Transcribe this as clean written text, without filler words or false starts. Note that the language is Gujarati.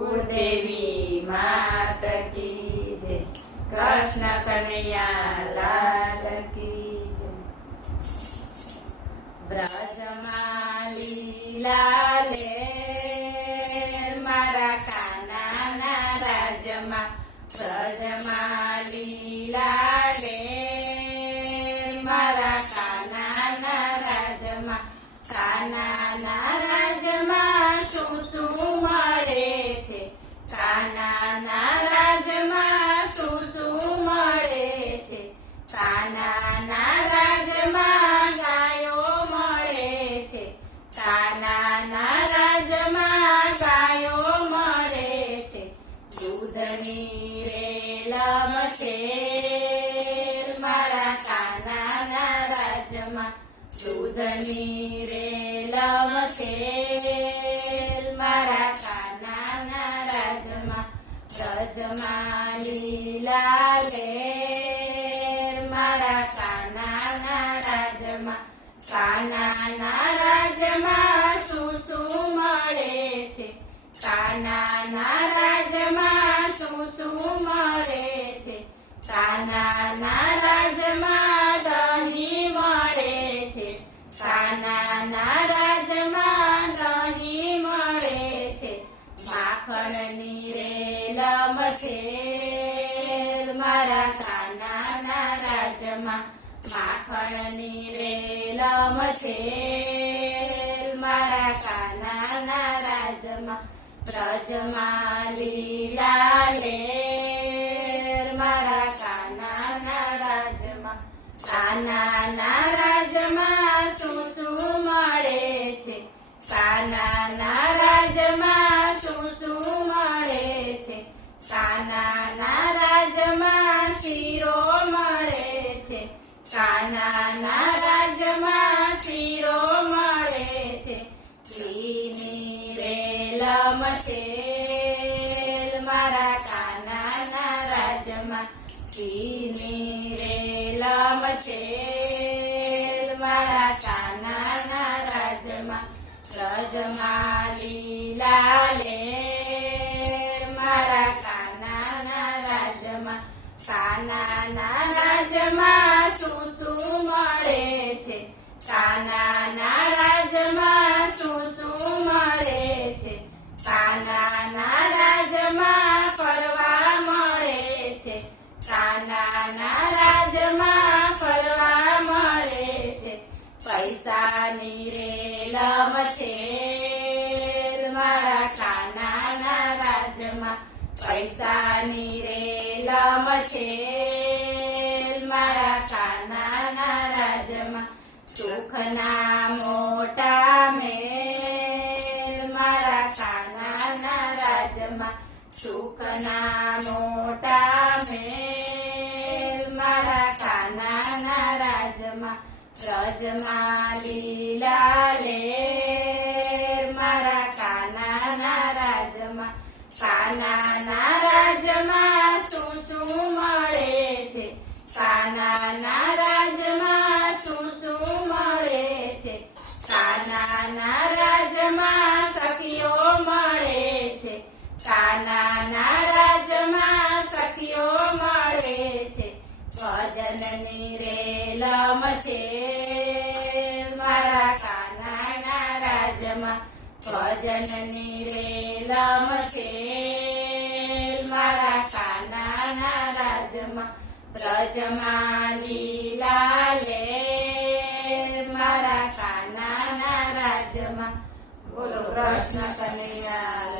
કુળદેવી માત કી જય, કૃષ્ણ કનૈયા લાલ કી જય. બ્રજમાં લીલા લેર મારા કાનાના રાજમાં, બ્રજમાં લીલા લેર મારા કાનાના રાજમાં. કાનાના રાજમાં શું શું મળે છે, કાનાના રાજમાં શું શું મળે છે. કાનાના રાજમાં ગાયો મળે છે, કાનાના રાજમાં ગાયો મળે છે. દૂધની રેલમ છે મારા કાનાના રાજમાં, દૂધની રેલમ છે મારા કાનાના રાજમાં. બ્રજમાં લીલા લેર મારા કાનાના રાજમાં, કાનાના રાજમાં શું શું મળે છે, કાનાના રાજમાં શું શું મળે છે. કાનાના રાજમાં દહીં મળે છે, કાનાના રાજમાં દહીં મળે છે. માખણની રેલમ છે મારા કાનાના રાજમાં, માખણની રેલમ છે મારા કાનાના રાજમાં. બ્રજમાં લીલા લેર મારા કાનાના રાજમાં, કાનાના રાજમાં શું શું મળે છે, કાનાના રાજમાં શું શું મળે છે. કાનાના રાજમાં શીરો મળે છે, કાનાના રાજમાં શીરો મળે છે. ઘીની રેલમ છે મારા કાનાના રાજમાં, ઘીની રેલમ છે મારા કાનાના રાજમાં. બ્રજમાં લીલા લેર મારા કાનાના રાજમાં, કાનાના રાજમાં શું શું મળે છે, કાનાના રાજમાં શું શું મળે છે. કાનાના રાજમાં ફરવા મળે છે, કાનાના રાજમાં ફરવા મળે છે. પૈસાની રેલમ છે મારા કાનાના રાજમાં, પૈસાની રેલમ છે મારા કાનાના રાજમાં. સુખના મોટા મેલ મારા કાનાના રાજમાં, સુખના મોટા મેલ મારા કાનાના રાજમાં. બ્રજમાં લીલા લેર મારા કાનાના રાજમાં, કાનાના રાજમાં શું શું મળે છે, કાનાના રાજમાં શું શું મળે છે. કાનાના રાજમાં સખીઓ મળે છે, કાનાના રાજમાં સખીઓ મળે છે. ભજનની રેલમ છે મારા કાનાના રાજમાં, ભજનની રેલમ છે મારા કાનાના રાજમાં. બ્રજમાં લીલા લેર મારા કાનાના રાજમાં. બોલો કૃષ્ણ કનૈયા.